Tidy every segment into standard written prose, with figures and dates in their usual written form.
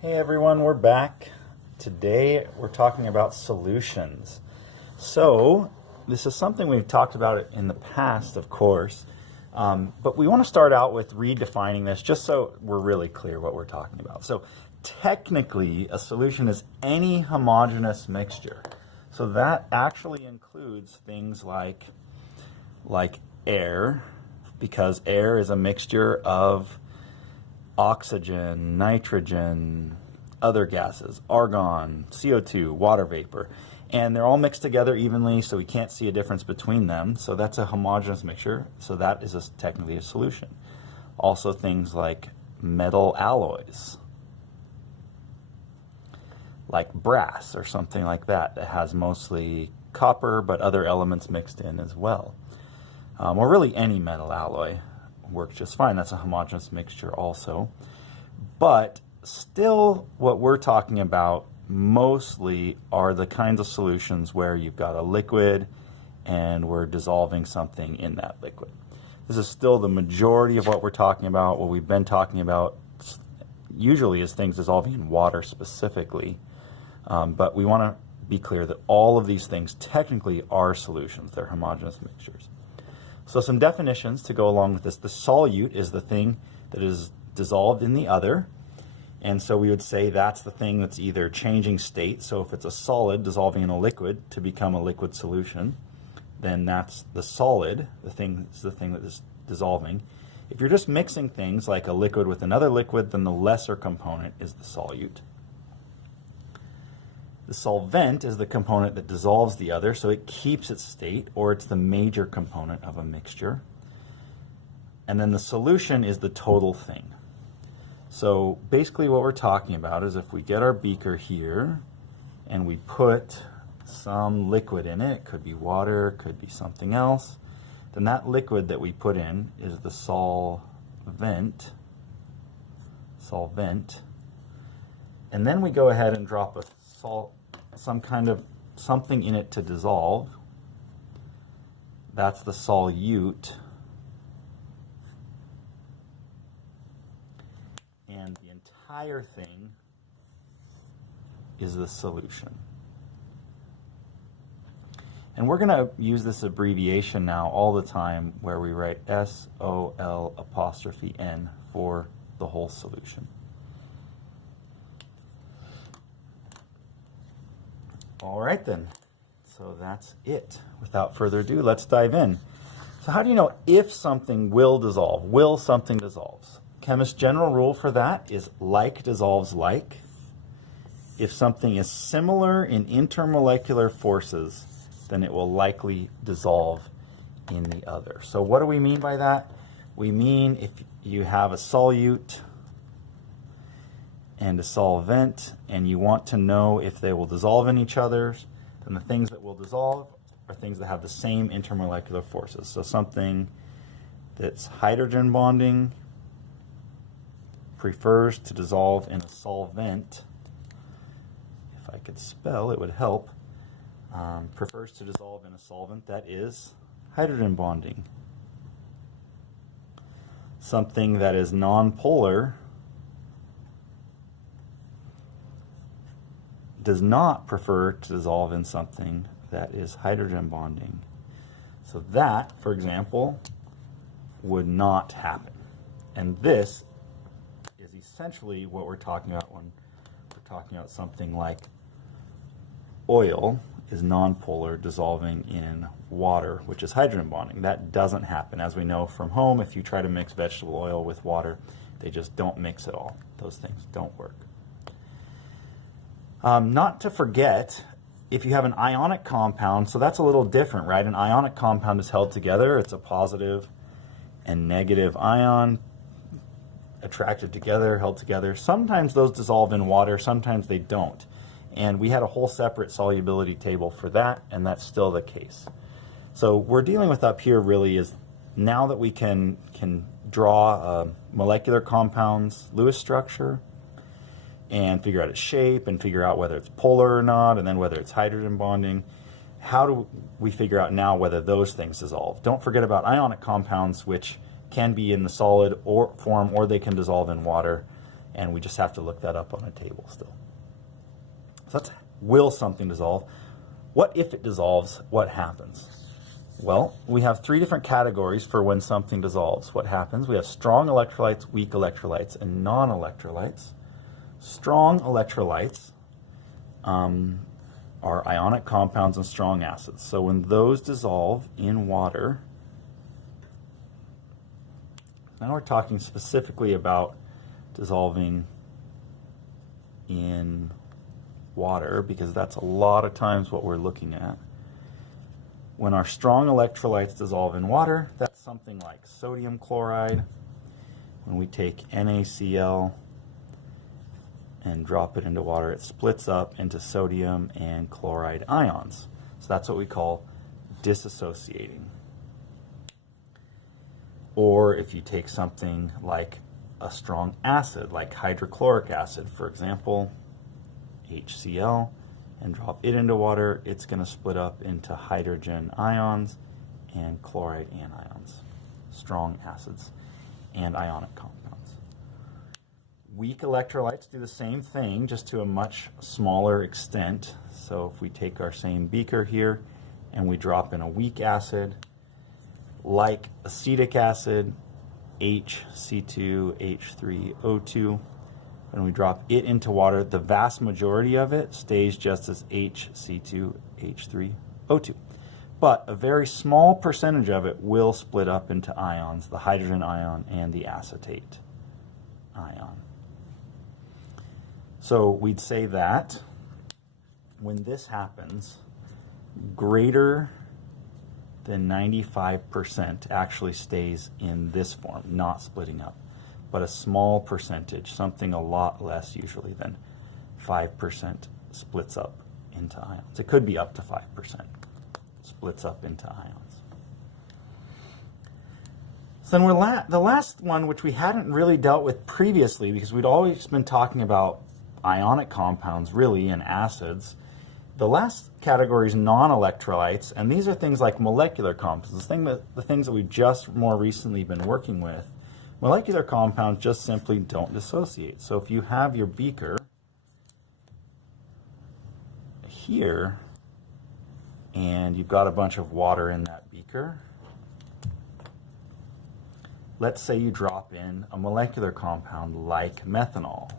Hey everyone, we're back. Today we're talking about solutions. So, this is something we've talked about in the past, of course, but we want to start out with redefining this just so we're really clear what we're talking about. So, technically, a solution is any homogeneous mixture. So that actually includes things like air, because air is a mixture of oxygen, nitrogen, other gases, argon, CO2, water vapor, and they're all mixed together evenly, so we can't see a difference between them. So that's a homogeneous mixture, so that is technically a solution. Also things like metal alloys, like brass or something like that has mostly copper but other elements mixed in as well. Or really any metal alloy works just fine. That's a homogeneous mixture also. But still, what we're talking about mostly are the kinds of solutions where you've got a liquid and we're dissolving something in that liquid. This is still the majority of what we're talking about. What we've been talking about usually is things dissolving in water specifically. But we want to be clear that all of these things technically are solutions. They're homogeneous mixtures. So some definitions to go along with this. The solute is the thing that is dissolved in the other. And so we would say that's the thing that's either changing state. So if it's a solid dissolving in a liquid to become a liquid solution, then that's the solid. The thing is the thing that is dissolving. If you're just mixing things like a liquid with another liquid, then the lesser component is the solute. The solvent is the component that dissolves the other, so it keeps its state, or it's the major component of a mixture. And then the solution is the total thing. So basically what we're talking about is if we get our beaker here and we put some liquid in it, it could be water, it could be something else, then that liquid that we put in is the solvent. And then we go ahead and drop some kind of something in it to dissolve. That's the solute. And the entire thing is the solution. And we're going to use this abbreviation now all the time where we write SOL' for the whole solution. All right then, so that's it. Without further ado, let's dive in. So how do you know if something will dissolve? Will something dissolves? Chemist's general rule for that is like dissolves like. If something is similar in intermolecular forces, then it will likely dissolve in the other. So what do we mean by that? We mean if you have a solute and a solvent, and you want to know if they will dissolve in each other, then the things that will dissolve are things that have the same intermolecular forces. So something that's hydrogen bonding prefers to dissolve in a solvent. If I could spell, it would help. Prefers to dissolve in a solvent that is hydrogen bonding. Something that is nonpolar does not prefer to dissolve in something that is hydrogen bonding. So that, for example, would not happen. And this is essentially what we're talking about when we're talking about something like oil is nonpolar dissolving in water, which is hydrogen bonding. That doesn't happen. As we know from home, if you try to mix vegetable oil with water, they just don't mix at all. Those things don't work. Not to forget, if you have an ionic compound, so that's a little different, right? An ionic compound is held together. It's a positive and negative ion attracted together, held together. Sometimes those dissolve in water, sometimes they don't. And we had a whole separate solubility table for that, and that's still the case. So we're dealing with up here really is now that we can draw a molecular compound's Lewis structure, and figure out its shape and figure out whether it's polar or not, and then whether it's hydrogen bonding. How do we figure out now whether those things dissolve? Don't forget about ionic compounds, which can be in the solid form or they can dissolve in water. and we just have to look that up on a table still. So that's will something dissolve. What if it dissolves? What happens? Well, we have three different categories for when something dissolves. What happens? We have strong electrolytes, weak electrolytes, and non-electrolytes. Strong electrolytes are ionic compounds and strong acids. So when those dissolve in water, now we're talking specifically about dissolving in water, because that's a lot of times what we're looking at. When our strong electrolytes dissolve in water, that's something like sodium chloride. When we take NaCl and drop it into water, it splits up into sodium and chloride ions. So that's what we call dissociating. Or if you take something like a strong acid, like hydrochloric acid, for example, HCl, and drop it into water, it's going to split up into hydrogen ions and chloride anions, strong acids and ionic compounds. Weak electrolytes do the same thing, just to a much smaller extent. So if we take our same beaker here and we drop in a weak acid, like acetic acid, HC2H3O2, when we drop it into water, the vast majority of it stays just as HC2H3O2. But a very small percentage of it will split up into ions, the hydrogen ion and the acetate ion. So we'd say that when this happens, greater than 95% actually stays in this form, not splitting up. But a small percentage, something a lot less usually than 5%, splits up into ions. It could be up to 5%, splits up into ions. So then the last one, which we hadn't really dealt with previously, because we'd always been talking about ionic compounds really and acids. The last category is non-electrolytes, and these are things like molecular compounds, the things that we've just more recently been working with. Molecular compounds just simply don't dissociate. So if you have your beaker here, and you've got a bunch of water in that beaker, let's say you drop in a molecular compound like methanol,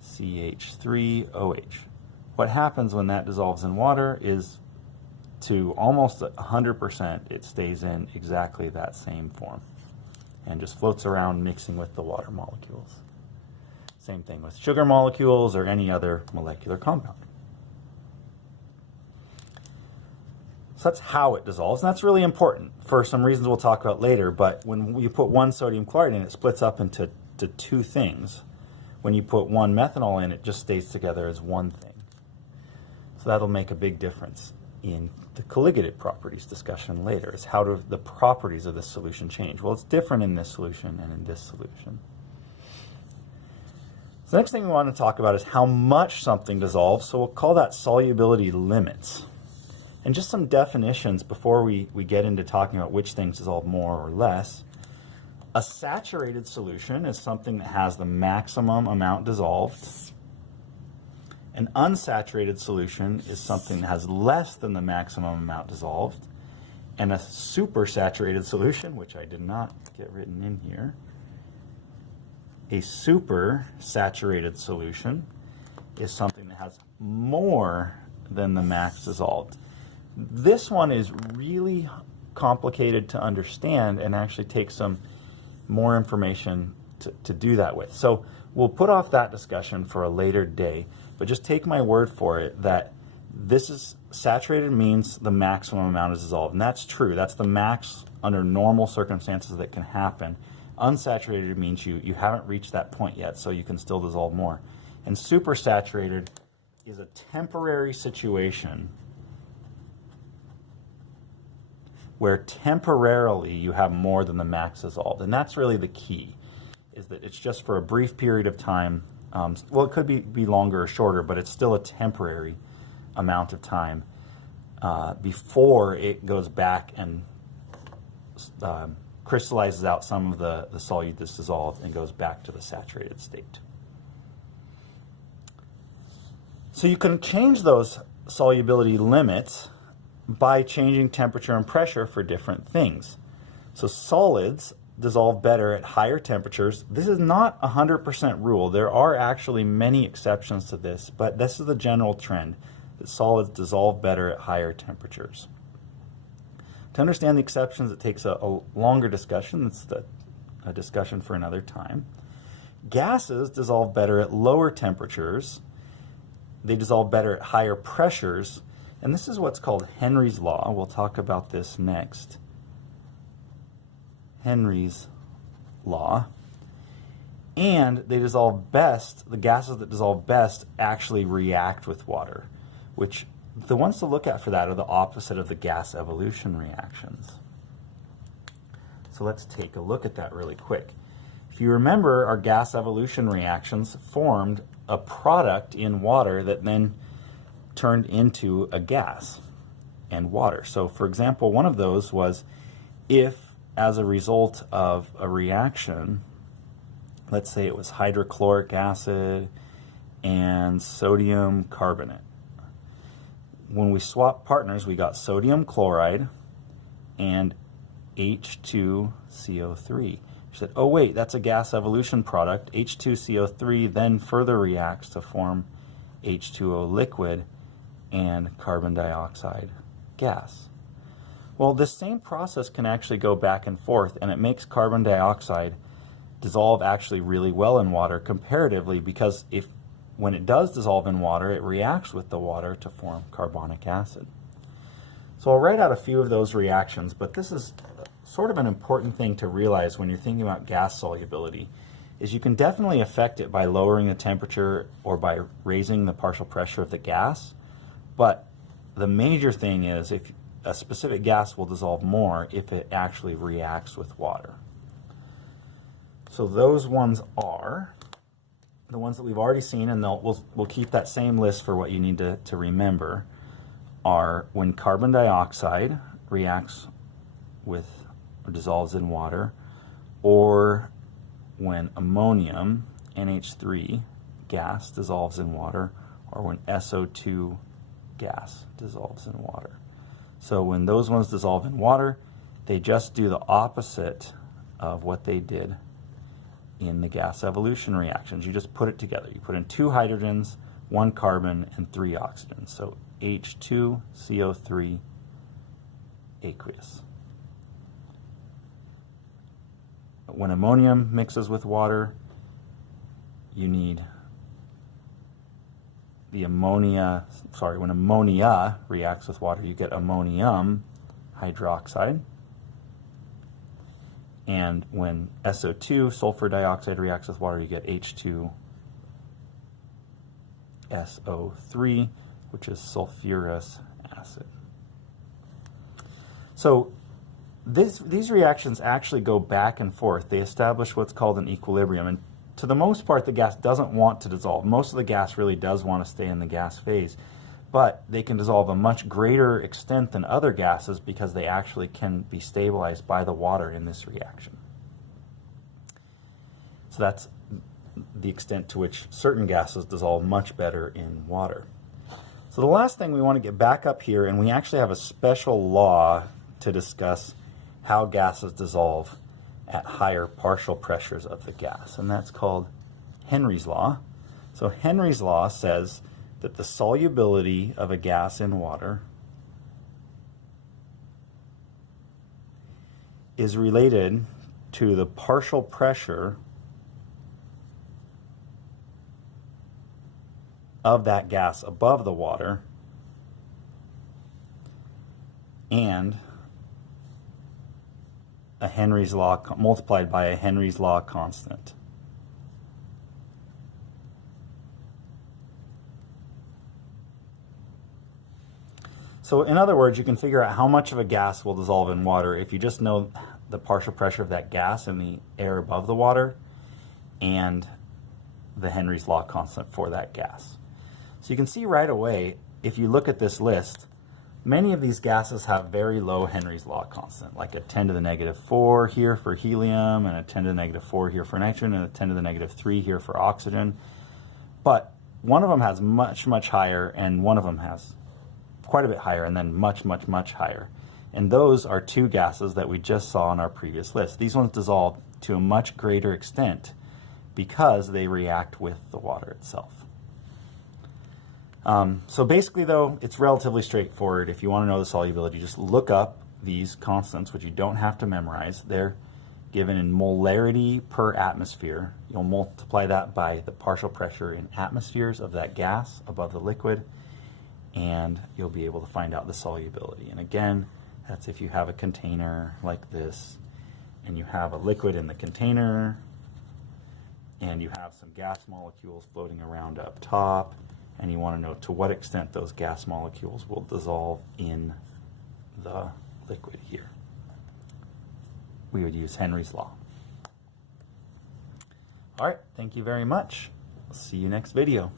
CH3OH. What happens when that dissolves in water is, to almost 100%, it stays in exactly that same form and just floats around mixing with the water molecules. Same thing with sugar molecules or any other molecular compound. So that's how it dissolves, and that's really important for some reasons we'll talk about later. But when you put one sodium chloride in, it splits up into two things. When you put one methanol in, it just stays together as one thing. So that'll make a big difference in the colligative properties discussion later, is how do the properties of this solution change? Well, it's different in this solution and in this solution. So the next thing we want to talk about is how much something dissolves, so we'll call that solubility limits. And just some definitions before we get into talking about which things dissolve more or less. A saturated solution is something that has the maximum amount dissolved. An unsaturated solution is something that has less than the maximum amount dissolved. And a supersaturated solution, which I did not get written in here, a supersaturated solution is something that has more than the max dissolved. This one is really complicated to understand and actually takes some more information to do that with. So we'll put off that discussion for a later day. But just take my word for it that this is saturated means the maximum amount is dissolved. And that's true. That's the max under normal circumstances that can happen. Unsaturated means you haven't reached that point yet, so you can still dissolve more. And supersaturated is a temporary situation where temporarily you have more than the max dissolved. And that's really the key, is that it's just for a brief period of time. Well, it could be longer or shorter, but it's still a temporary amount of time before it goes back and crystallizes out some of the solute that's dissolved and goes back to the saturated state. So you can change those solubility limits by changing temperature and pressure for different things. So solids dissolve better at higher temperatures. This is not a 100% rule. There are actually many exceptions to this, but this is the general trend, that solids dissolve better at higher temperatures. To understand the exceptions, it takes a longer discussion. It's a discussion for another time. Gases dissolve better at lower temperatures. They dissolve better at higher pressures, and this is what's called Henry's law. We'll talk about this next. Henry's law. And they dissolve best, the gases that dissolve best actually react with water, which the ones to look at for that are the opposite of the gas evolution reactions. So let's take a look at that really quick. If you remember, our gas evolution reactions formed a product in water that then turned into a gas and water. So for example, one of those was if as a result of a reaction, let's say it was hydrochloric acid and sodium carbonate. When we swapped partners, we got sodium chloride and H2CO3. You said, oh wait, that's a gas evolution product. H2CO3 then further reacts to form H2O liquid and carbon dioxide gas. Well, this same process can actually go back and forth, and it makes carbon dioxide dissolve actually really well in water comparatively, because when it does dissolve in water, it reacts with the water to form carbonic acid. So I'll write out a few of those reactions, but this is sort of an important thing to realize when you're thinking about gas solubility, is you can definitely affect it by lowering the temperature or by raising the partial pressure of the gas, but the major thing is if a specific gas will dissolve more if it actually reacts with water. So those ones are the ones that we've already seen, and we'll keep that same list for what you need to remember, are when carbon dioxide reacts with or dissolves in water, or when ammonium, NH3 gas, dissolves in water, or when SO2 gas dissolves in water. So when those ones dissolve in water, they just do the opposite of what they did in the gas evolution reactions. You just put it together. You put in 2 hydrogens, 1 carbon, and 3 oxygens. So H2CO3 aqueous. When ammonium mixes with water, you need the ammonia, when ammonia reacts with water, you get ammonium hydroxide. And when SO2, sulfur dioxide, reacts with water, you get H2SO3, which is sulfurous acid. So these reactions actually go back and forth. They establish what's called an equilibrium. And to the most part, the gas doesn't want to dissolve. Most of the gas really does want to stay in the gas phase. But they can dissolve a much greater extent than other gases because they actually can be stabilized by the water in this reaction. So that's the extent to which certain gases dissolve much better in water. So the last thing we want to get back up here, and we actually have a special law to discuss how gases dissolve at higher partial pressures of the gas, and that's called Henry's law. So Henry's law says that the solubility of a gas in water is related to the partial pressure of that gas above the water and a Henry's law multiplied by a Henry's law constant. So in other words, you can figure out how much of a gas will dissolve in water if you just know the partial pressure of that gas in the air above the water and the Henry's law constant for that gas. So you can see right away, if you look at this list, Many of these gases have very low Henry's law constant, like a 10 to the negative 4 here for helium, and a 10 to the negative 4 here for nitrogen, and a 10 to the negative 3 here for oxygen. But one of them has much, much higher, and one of them has quite a bit higher, and then much, much, much higher. And those are two gases that we just saw on our previous list. These ones dissolve to a much greater extent because they react with the water itself. So basically, though, it's relatively straightforward. If you want to know the solubility, just look up these constants, which you don't have to memorize. They're given in molarity per atmosphere. You'll multiply that by the partial pressure in atmospheres of that gas above the liquid, and you'll be able to find out the solubility. And again, that's if you have a container like this, and you have a liquid in the container, and you have some gas molecules floating around up top, and you want to know to what extent those gas molecules will dissolve in the liquid here. We would use Henry's law. All right, thank you very much. I'll see you next video.